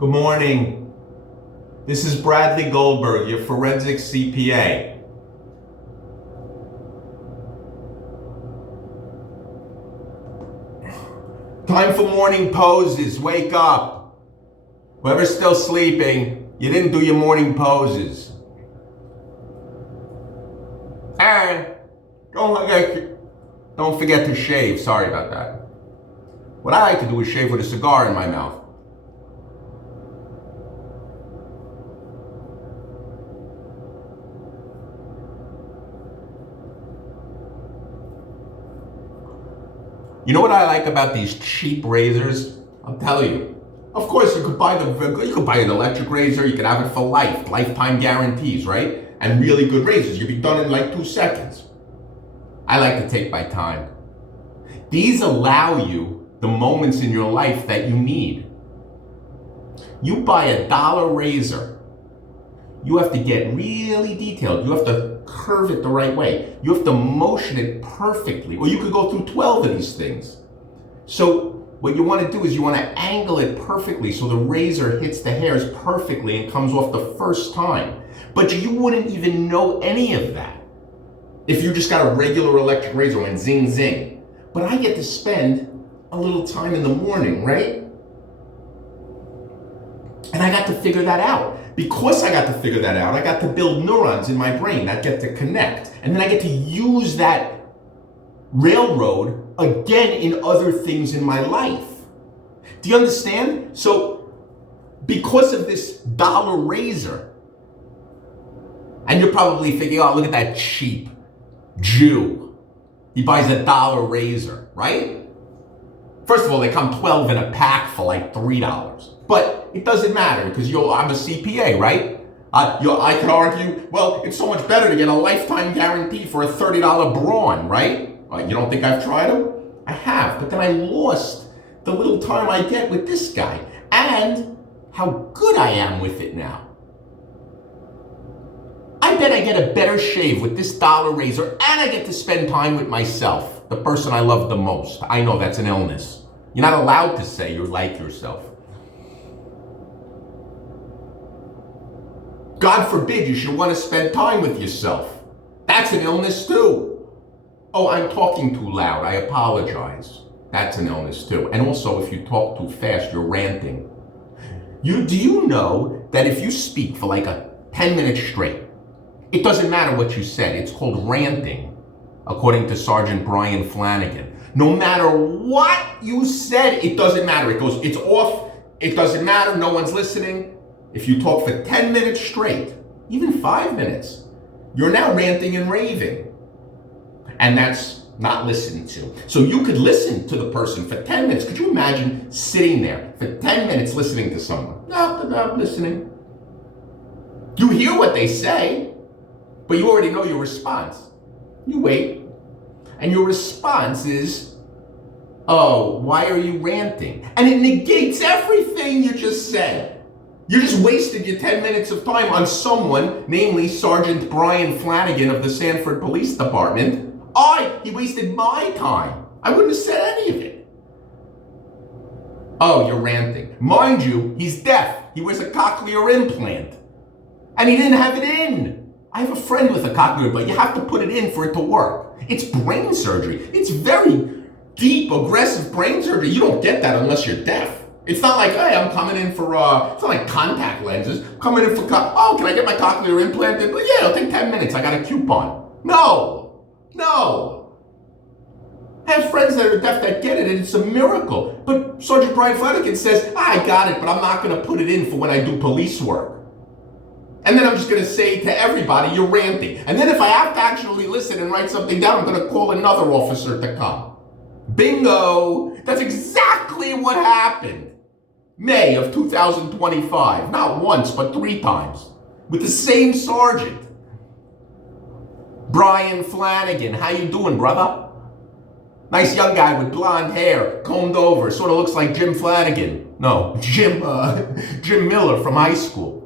Good morning. This is Bradley Goldberg, your forensic CPA. Time for morning poses. Wake up. Whoever's still sleeping, you didn't do your morning poses. And don't forget to shave. Sorry about that. What I like to do is shave with a cigar in my mouth. You know what I like about these cheap razors? I'll tell you. Of course, you could buy an electric razor. You could have it for life, lifetime guarantees, right? And really good razors. You'd be done in like 2 seconds. I like to take my time. These allow you the moments in your life that you need. You buy a $1 razor. You have to get really detailed. You have to curve it the right way. You have to motion it perfectly. Or you could go through 12 of these things. So what you want to do is you want to angle it perfectly so the razor hits the hairs perfectly and comes off the first time. But you wouldn't even know any of that if you just got a regular electric razor and zing zing. But I get to spend a little time in the morning, right? And I got to figure that out. Because I got to figure that out, I got to build neurons in my brain that get to connect. And then I get to use that railroad again in other things in my life. Do you understand? So, because of this $1 razor, and you're probably thinking, oh, look at that cheap Jew. He buys a $1 razor, right? First of all, they come 12 in a pack for like $3. But it doesn't matter because I'm a CPA, right? I could argue, well, it's so much better to get a lifetime guarantee for a $30 brawn, right? You don't think I've tried them? I have, but then I lost the little time I get with this guy and how good I am with it now. I bet I get a better shave with this $1 razor and I get to spend time with myself, the person I love the most. I know that's an illness. You're not allowed to say you like yourself. God forbid you should want to spend time with yourself. That's an illness too. Oh, I'm talking too loud. I apologize. That's an illness too. And also, if you talk too fast, you're ranting. Do you know that if you speak for like 10 minutes straight, it doesn't matter what you said. It's called ranting, according to Sergeant Brian Flanagan. No matter what you said, it doesn't matter. It's off. It doesn't matter. No one's listening. If you talk for 10 minutes straight, even 5 minutes, you're now ranting and raving. And that's not listened to. So you could listen to the person for 10 minutes. Could you imagine sitting there for 10 minutes listening to someone? No, listening. You hear what they say, but you already know your response. You wait. And your response is, oh, why are you ranting? And it negates everything you just said. You just wasted your 10 minutes of time on someone, namely Sergeant Brian Flanagan of the Sanford Police Department. He wasted my time. I wouldn't have said any of it. Oh, you're ranting. Mind you, he's deaf. He wears a cochlear implant. And he didn't have it in. I have a friend with a cochlear implant. You have to put it in for it to work. It's brain surgery. It's very deep, aggressive brain surgery. You don't get that unless you're deaf. It's not like, hey, I'm coming in for, it's not like contact lenses. I'm coming in for, can I get my cochlear implanted? But yeah, it'll take 10 minutes. I got a coupon. No. I have friends that are deaf that get it, and it's a miracle. But Sergeant Brian Flanagan says, I got it, but I'm not going to put it in for when I do police work. And then I'm just going to say to everybody, you're ranting. And then if I have to actually listen and write something down, I'm going to call another officer to come. Bingo! That's exactly what happened. May of 2025. Not once, but 3 times. With the same sergeant. Brian Flanagan. How you doing, brother? Nice young guy with blonde hair, combed over. Sort of looks like Jim Flanagan. No, Jim Miller from high school.